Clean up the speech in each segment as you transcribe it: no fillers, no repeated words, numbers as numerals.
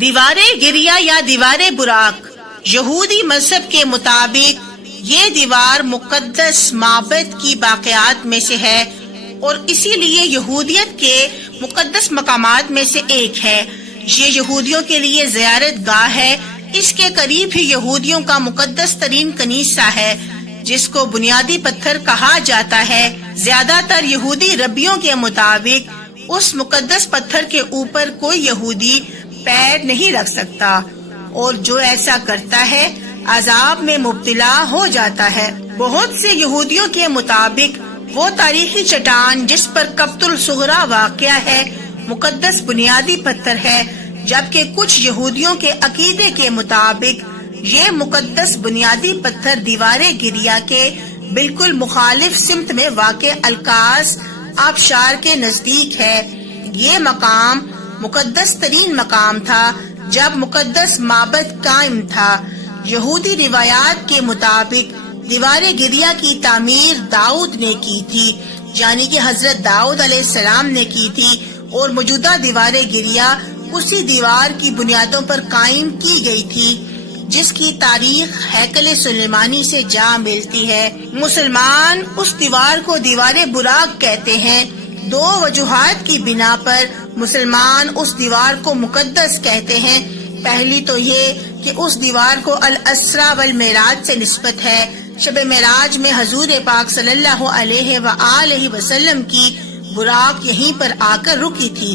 دیوار گریا یا دیوار براق یہودی مذہب کے مطابق یہ دیوار مقدس معبد کی باقیات میں سے ہے اور اسی لیے یہودیت کے مقدس مقامات میں سے ایک ہے۔ یہ یہودیوں کے لیے زیارت گاہ ہے۔ اس کے قریب ہی یہودیوں کا مقدس ترین کنیسہ ہے جس کو بنیادی پتھر کہا جاتا ہے۔ زیادہ تر یہودی ربیوں کے مطابق اس مقدس پتھر کے اوپر کوئی یہودی پیر نہیں رکھ سکتا اور جو ایسا کرتا ہے عذاب میں مبتلا ہو جاتا ہے۔ بہت سے یہودیوں کے مطابق وہ تاریخی چٹان جس پر قبۃ الصغریٰ واقع ہے مقدس بنیادی پتھر ہے، جبکہ کچھ یہودیوں کے عقیدے کے مطابق یہ مقدس بنیادی پتھر دیوار گریا کے بالکل مخالف سمت میں واقع الکاس آبشار کے نزدیک ہے۔ یہ مقام مقدس ترین مقام تھا جب مقدس معبد قائم تھا۔ یہودی روایات کے مطابق دیوار گریا کی تعمیر داؤد نے کی تھی، یعنی کہ حضرت داؤد علیہ السلام نے کی تھی، اور موجودہ دیوار گریا اسی دیوار کی بنیادوں پر قائم کی گئی تھی جس کی تاریخ ہیکل سلیمانی سے جا ملتی ہے۔ مسلمان اس دیوار کو دیوار براق کہتے ہیں۔ دو وجوہات کی بنا پر مسلمان اس دیوار کو مقدس کہتے ہیں۔ پہلی تو یہ کہ اس دیوار کو الاسریٰ والمعراج سے نسبت ہے۔ شب معراج میں حضور پاک صلی اللہ علیہ وآلہ وسلم کی براق یہیں پر آ کر رکی تھی۔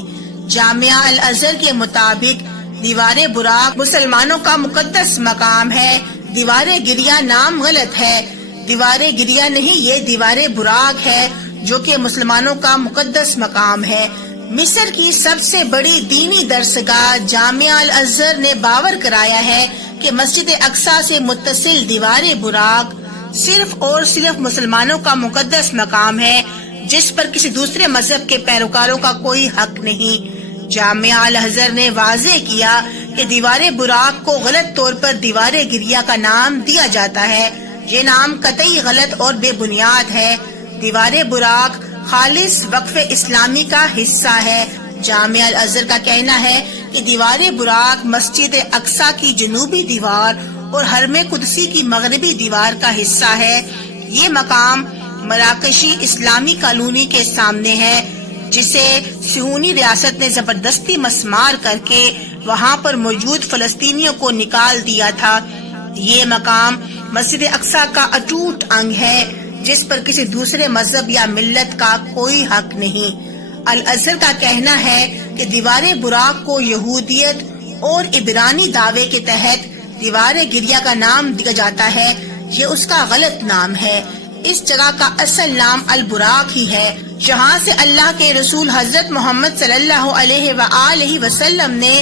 جامعہ الازہر کے مطابق دیوار براق مسلمانوں کا مقدس مقام ہے۔ دیوار گریا نام غلط ہے، دیوار گریا نہیں، یہ دیوار براق ہے جو کہ مسلمانوں کا مقدس مقام ہے۔ مصر کی سب سے بڑی دینی درسگاہ جامعہ الازہر نے باور کرایا ہے کہ مسجد اقصیٰ سے متصل دیوار براق صرف اور صرف مسلمانوں کا مقدس مقام ہے جس پر کسی دوسرے مذہب کے پیروکاروں کا کوئی حق نہیں۔ جامعہ الازہر نے واضح کیا کہ دیوار براق کو غلط طور پر دیوار گریا کا نام دیا جاتا ہے۔ یہ نام قطعی غلط اور بے بنیاد ہے۔ دیوار براق خالص وقف اسلامی کا حصہ ہے۔ جامعہ الازہر کا کہنا ہے کہ دیوار براق مسجد اقصیٰ کی جنوبی دیوار اور حرم قدسی کی مغربی دیوار کا حصہ ہے۔ یہ مقام مراکشی اسلامی کالونی کے سامنے ہے جسے صہیونی ریاست نے زبردستی مسمار کر کے وہاں پر موجود فلسطینیوں کو نکال دیا تھا۔ یہ مقام مسجد اقصیٰ کا اٹوٹ انگ ہے جس پر کسی دوسرے مذہب یا ملت کا کوئی حق نہیں۔ الازہر کا کہنا ہے کہ دیوار براق کو یہودیت اور عبرانی دعوے کے تحت دیوار گریا کا نام دیا جاتا ہے۔ یہ اس کا غلط نام ہے۔ اس جگہ کا اصل نام البراق ہی ہے جہاں سے اللہ کے رسول حضرت محمد صلی اللہ علیہ وآلہ وسلم نے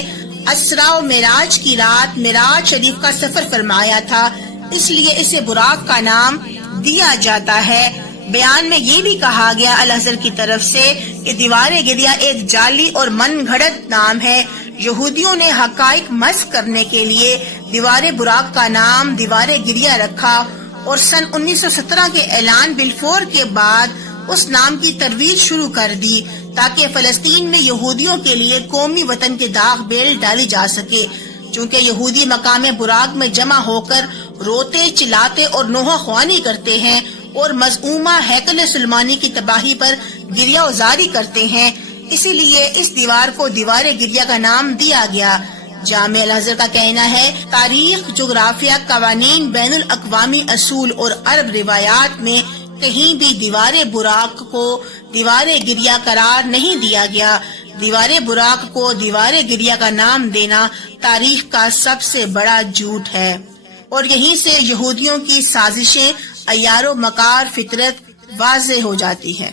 اسراء و معراج کی رات معراج شریف کا سفر فرمایا تھا، اس لیے اسے براق کا نام دیا جاتا ہے۔ بیان میں یہ بھی کہا گیا الازہر کی طرف سے کہ دیوار گریا ایک جعلی اور من گھڑت نام ہے۔ یہودیوں نے حقائق مسخ کرنے کے لیے دیوار براق کا نام دیوار گریا رکھا اور سن 1917 کے اعلان بلفور کے بعد اس نام کی ترویج شروع کر دی تاکہ فلسطین میں یہودیوں کے لیے قومی وطن کے داغ بیل ڈالی جا سکے۔ چونکہ یہودی مقام براق میں جمع ہو کر روتے چلاتے اور نوحہ خوانی کرتے ہیں اور مزعومہ ہیکل سلیمانی کی تباہی پر گریہ وزاری کرتے ہیں، اسی لیے اس دیوار کو دیوار گریا کا نام دیا گیا۔ جامعہ الازہر کا کہنا ہے تاریخ، جغرافیہ، قوانین، بین الاقوامی اصول اور عرب روایات میں کہیں بھی دیوار براق کو دیوار گریا قرار نہیں دیا گیا۔ دیوار براق کو دیوار گریا کا نام دینا تاریخ کا سب سے بڑا جھوٹ ہے اور یہیں سے یہودیوں کی سازشیں، عیار و مکار فطرت واضح ہو جاتی ہے۔